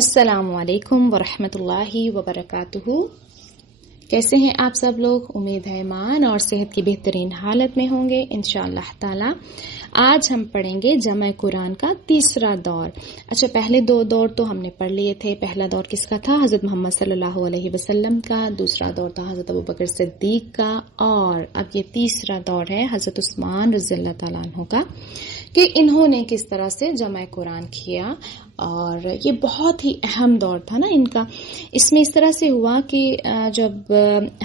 السلام علیکم ورحمۃ اللہ وبرکاتہ. کیسے ہیں آپ سب لوگ؟ امید ہے ایمان اور صحت کی بہترین حالت میں ہوں گے انشاءاللہ تعالی. آج ہم پڑھیں گے جمع قرآن کا تیسرا دور. اچھا، پہلے دو دور تو ہم نے پڑھ لیے تھے. پہلا دور کس کا تھا؟ حضرت محمد صلی اللہ علیہ وسلم کا. دوسرا دور تھا حضرت ابوبکر صدیق کا. اور اب یہ تیسرا دور ہے حضرت عثمان رضی اللہ تعالیٰ عنہ کا، کہ انہوں نے کس طرح سے جمع قرآن کیا. اور یہ بہت ہی اہم دور تھا نا ان کا. اس میں اس طرح سے ہوا کہ جب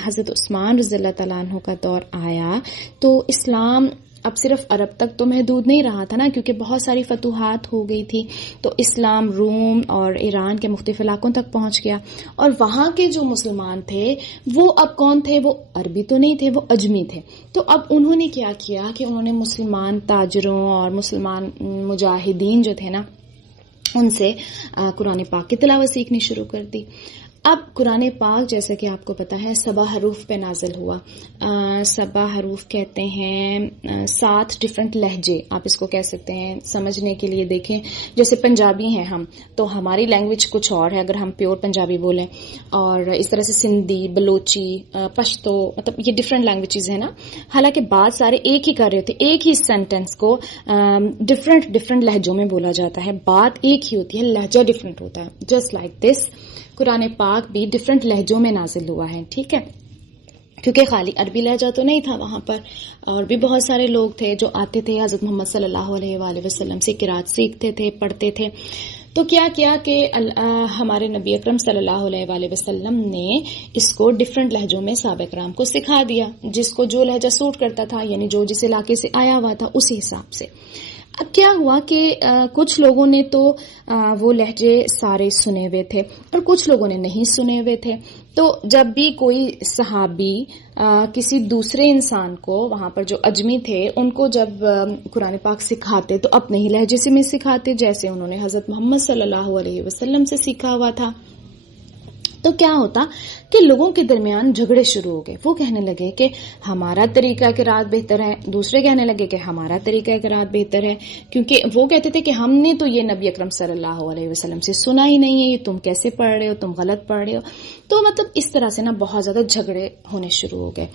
حضرت عثمان رضی اللہ تعالیٰ عنہ کا دور آیا تو اسلام اب صرف عرب تک تو محدود نہیں رہا تھا نا، کیونکہ بہت ساری فتوحات ہو گئی تھی. تو اسلام روم اور ایران کے مختلف علاقوں تک پہنچ گیا، اور وہاں کے جو مسلمان تھے وہ اب کون تھے؟ وہ عربی تو نہیں تھے، وہ اجمی تھے. تو اب انہوں نے کیا کیا کہ انہوں نے مسلمان تاجروں اور مسلمان مجاہدین جو تھے نا ان سے قرآن پاک کی تلاوت سیکھنی شروع کر دی. اب قرآن پاک جیسا کہ آپ کو پتا ہے 7 حروف پہ نازل ہوا. 7 حروف کہتے ہیں 7 ڈفرینٹ لہجے، آپ اس کو کہہ سکتے ہیں. سمجھنے کے لیے دیکھیں، جیسے پنجابی ہیں ہم تو ہماری لینگویج کچھ اور ہے اگر ہم پیور پنجابی بولیں، اور اس طرح سے سندھی، بلوچی، پشتو، مطلب یہ ڈفرینٹ لینگویجز ہیں نا. حالانکہ بات سارے ایک ہی کر رہے ہوتے، ایک ہی سینٹینس کو ڈفرینٹ لہجوں میں بولا جاتا ہے. بات ایک ہی ہوتی ہے، لہجہ ڈفرینٹ ہوتا ہے. جسٹ لائک دس قرآن پاک بھی ڈفرینٹ لہجوں میں نازل ہوا ہے. ٹھیک ہے، کیونکہ خالی عربی لہجہ تو نہیں تھا وہاں پر، اور بھی بہت سارے لوگ تھے جو آتے تھے حضرت محمد صلی اللہ علیہ وآلہ وسلم سے قرات سیکھتے تھے، پڑھتے تھے. تو کیا کیا کہ ہمارے نبی اکرم صلی اللہ علیہ وآلہ وسلم نے اس کو ڈفرینٹ لہجوں میں صحابہ کرام کو سکھا دیا، جس کو جو لہجہ سوٹ کرتا تھا، یعنی جو جس علاقے سے آیا ہوا تھا اسی حساب سے. اب کیا ہوا کہ کچھ لوگوں نے تو وہ لہجے سارے سنے ہوئے تھے اور کچھ لوگوں نے نہیں سنے ہوئے تھے. تو جب بھی کوئی صحابی کسی دوسرے انسان کو، وہاں پر جو اجمی تھے ان کو جب قرآن پاک سکھاتے تو اپنے ہی لہجے سے میں سکھاتے، جیسے انہوں نے حضرت محمد صلی اللہ علیہ وسلم سے سیکھا ہوا تھا. تو کیا ہوتا کہ لوگوں کے درمیان جھگڑے شروع ہو گئے. وہ کہنے لگے کہ ہمارا طریقہ قرات بہتر ہے، دوسرے کہنے لگے کہ ہمارا طریقہ قرات بہتر ہے، کیونکہ وہ کہتے تھے کہ ہم نے تو یہ نبی اکرم صلی اللہ علیہ وسلم سے سنا ہی نہیں ہے، یہ تم کیسے پڑھ رہے ہو، تم غلط پڑھ رہے ہو. تو مطلب اس طرح سے نا بہت زیادہ جھگڑے ہونے شروع ہو گئے.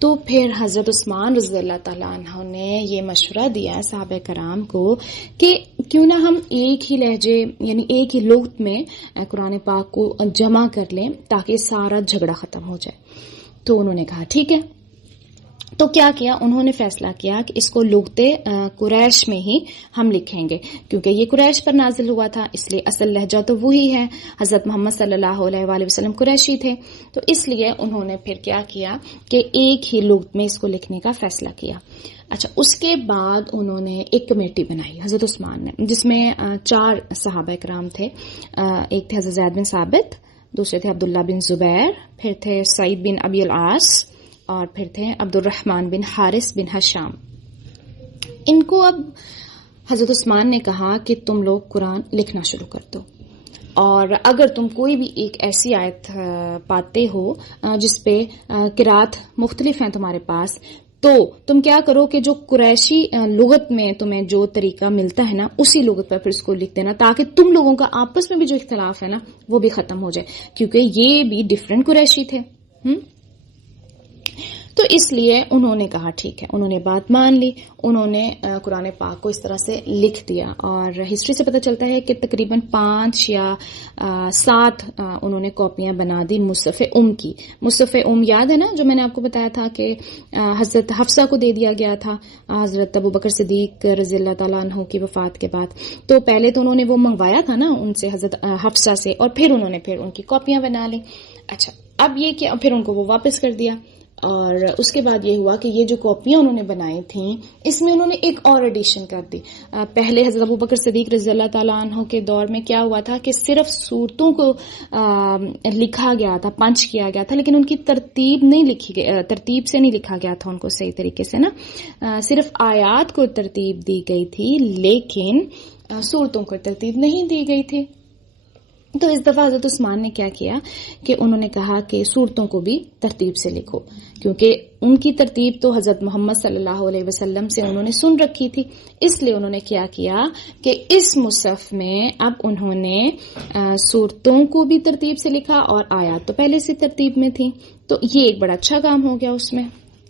تو پھر حضرت عثمان رضی اللہ تعالیٰ عنہ نے یہ مشورہ دیا صحابہ کرام کو کہ کیوں نہ ہم ایک ہی لہجے یعنی ایک ہی لغت میں قرآن پاک کو جمع کر لیں تاکہ سارا جھگڑا ختم ہو جائے. تو انہوں نے کہا ٹھیک ہے. تو کیا کیا انہوں نے؟ فیصلہ کیا کہ اس کو لغت قریش میں ہی ہم لکھیں گے، کیونکہ یہ قریش پر نازل ہوا تھا، اس لیے اصل لہجہ تو وہی ہے. حضرت محمد صلی اللہ علیہ وآلہ وسلم قریشی تھے، تو اس لیے انہوں نے پھر کیا کیا کہ ایک ہی لغت میں اس کو لکھنے کا فیصلہ کیا. اچھا، اس کے بعد انہوں نے ایک کمیٹی بنائی حضرت عثمان نے، جس میں 4 صحابہ کرام تھے. ایک تھے حضرت زید بن ثابت، دوسرے تھے عبداللہ بن زبیر، پھر تھے سعید بن ابی العاص، اور پھر تھے عبد الرحمن بن حارث بن حشام. ان کو اب حضرت عثمان نے کہا کہ تم لوگ قرآن لکھنا شروع کر دو، اور اگر تم کوئی بھی ایک ایسی آیت پاتے ہو جس پہ قرات مختلف ہیں تمہارے پاس، تو تم کیا کرو کہ جو قریشی لغت میں تمہیں جو طریقہ ملتا ہے نا اسی لغت پر پھر اس کو لکھ دینا، تاکہ تم لوگوں کا آپس میں بھی جو اختلاف ہے نا وہ بھی ختم ہو جائے، کیونکہ یہ بھی ڈفرینٹ قریشی تھے. تو اس لیے انہوں نے کہا ٹھیک ہے، انہوں نے بات مان لی. انہوں نے قرآن پاک کو اس طرح سے لکھ دیا، اور ہسٹری سے پتہ چلتا ہے کہ تقریباً 5 یا 7 انہوں نے کاپیاں بنا دی مصحف کی. مصحف یاد ہے نا، جو میں نے آپ کو بتایا تھا کہ حضرت حفصہ کو دے دیا گیا تھا حضرت ابوبکر صدیق رضی اللہ تعالیٰ عنہ کی وفات کے بعد. تو پہلے تو انہوں نے وہ منگوایا تھا نا ان سے، حضرت حفصہ سے، اور پھر انہوں نے پھر ان کی کاپیاں بنا لی. اچھا، اب یہ کیا، پھر ان کو وہ واپس کر دیا. اور اس کے بعد یہ ہوا کہ یہ جو کاپیاں انہوں نے بنائی تھیں اس میں انہوں نے ایک اور ایڈیشن کر دی. پہلے حضرت ابوبکر صدیق رضی اللہ تعالیٰ عنہ کے دور میں کیا ہوا تھا کہ صرف صورتوں کو لکھا گیا تھا، پنچ کیا گیا تھا، لیکن ان کی ترتیب نہیں لکھی گئی، ترتیب سے نہیں لکھا گیا تھا ان کو صحیح طریقے سے نا. صرف آیات کو ترتیب دی گئی تھی، لیکن صورتوں کو ترتیب نہیں دی گئی تھی. تو اس دفعہ حضرت عثمان نے کیا کیا کہ انہوں نے کہا کہ صورتوں کو بھی ترتیب سے لکھو، کیونکہ ان کی ترتیب تو حضرت محمد صلی اللہ علیہ وسلم سے انہوں نے سن رکھی تھی، اس لیے انہوں نے کیا کیا کہ اس مصحف میں اب انہوں نے صورتوں کو بھی ترتیب سے لکھا اور آیات تو پہلے سے ترتیب میں تھی، تو یہ ایک بڑا اچھا کام ہو گیا اس میں.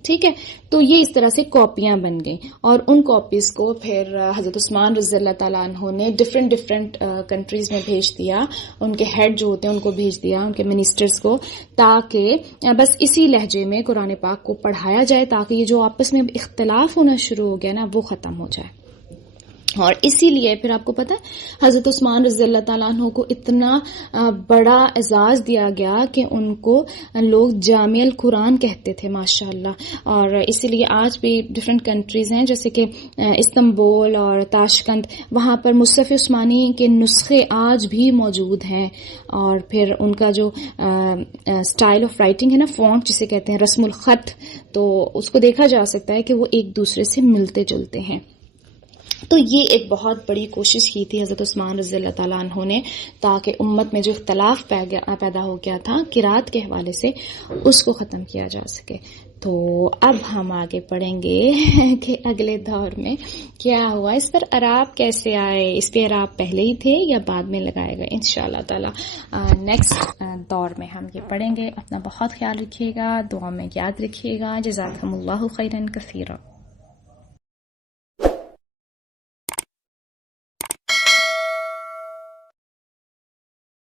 ٹھیک ہے، تو یہ اس طرح سے کاپیاں بن گئیں، اور ان کاپیز کو پھر حضرت عثمان رضی اللہ تعالیٰ عنہ نے ڈفرینٹ کنٹریز میں بھیج دیا، ان کے ہیڈ جو ہوتے ہیں ان کو بھیج دیا، ان کے منسٹرز کو، تاکہ بس اسی لہجے میں قرآن پاک کو پڑھایا جائے، تاکہ یہ جو آپس میں اختلاف ہونا شروع ہو گیا نا وہ ختم ہو جائے. اور اسی لیے پھر آپ کو پتا ہے حضرت عثمان رضی اللہ تعالیٰ عنہ کو اتنا بڑا اعزاز دیا گیا کہ ان کو لوگ جامع القرآن کہتے تھے ماشاء اللہ. اور اسی لیے آج بھی ڈفرینٹ کنٹریز ہیں جیسے کہ استنبول اور تاشقند، وہاں پر مصحف عثمانی کے نسخے آج بھی موجود ہیں، اور پھر ان کا جو اسٹائل آف رائٹنگ ہے نا، فونٹ جسے کہتے ہیں، رسم الخط، تو اس کو دیکھا جا سکتا ہے کہ وہ ایک دوسرے سے ملتے جلتے ہیں. تو یہ ایک بہت بڑی کوشش کی تھی حضرت عثمان رضی اللہ تعالیٰ عنہ نے، تاکہ امت میں جو اختلاف پیدا ہو گیا تھا قرات کے حوالے سے اس کو ختم کیا جا سکے. تو اب ہم آگے پڑھیں گے کہ اگلے دور میں کیا ہوا، اس پر اعراب کیسے آئے، اس پہ اعراب پہلے ہی تھے یا بعد میں لگائے گئے. انشاءاللہ تعالی نیکسٹ دور میں ہم یہ پڑھیں گے. اپنا بہت خیال رکھیے گا، دعا میں یاد رکھیے گا. جزاکم اللہ خیرا کثیرا.